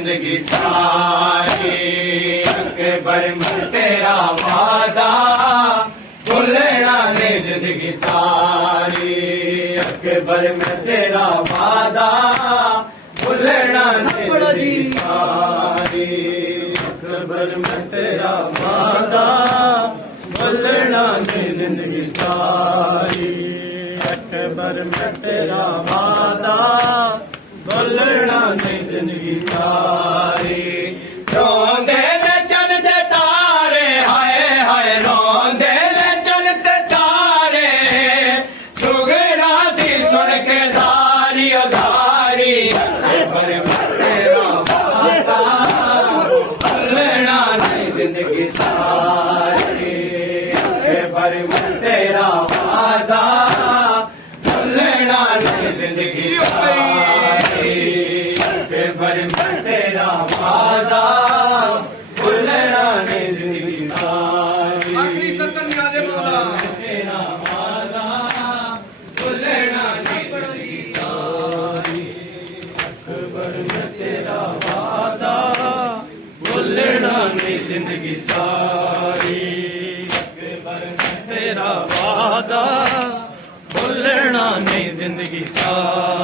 जिंदगी सारी अकबर मैं तेरा वादा भूलना नहीं जिंदगी सारी अकबर मैं तेरा वादा भूलना नहीं जिंदगी सारी अकबर मैं तेरा वादा भूलना नहीं जिंदगी सारी अकबर मैं तेरा वादा भूलना नहीं जिंदगी सारी रोंदे ले चलते तारे हाय हाय रोंदे ले चलते तारे सुगरा दी सुन के सारी अजारी अकबर मैं तेरा वादा भूलना नहीं जिंदगी सारी अकबर मैं तेरा वादा भूलना नहीं जिंदगी सारी अकबर मैं तेरा वादा भूलना नहीं जिंदगी सारी आखिरी सत्तर निकाले मौला तेरा वादा भूलना नहीं जिंदगी सारी अकबर मैं तेरा वादा भूलना नहीं जिंदगी सारी अकबर मैं तेरा वादा भूलना नहीं जिंदगी सारी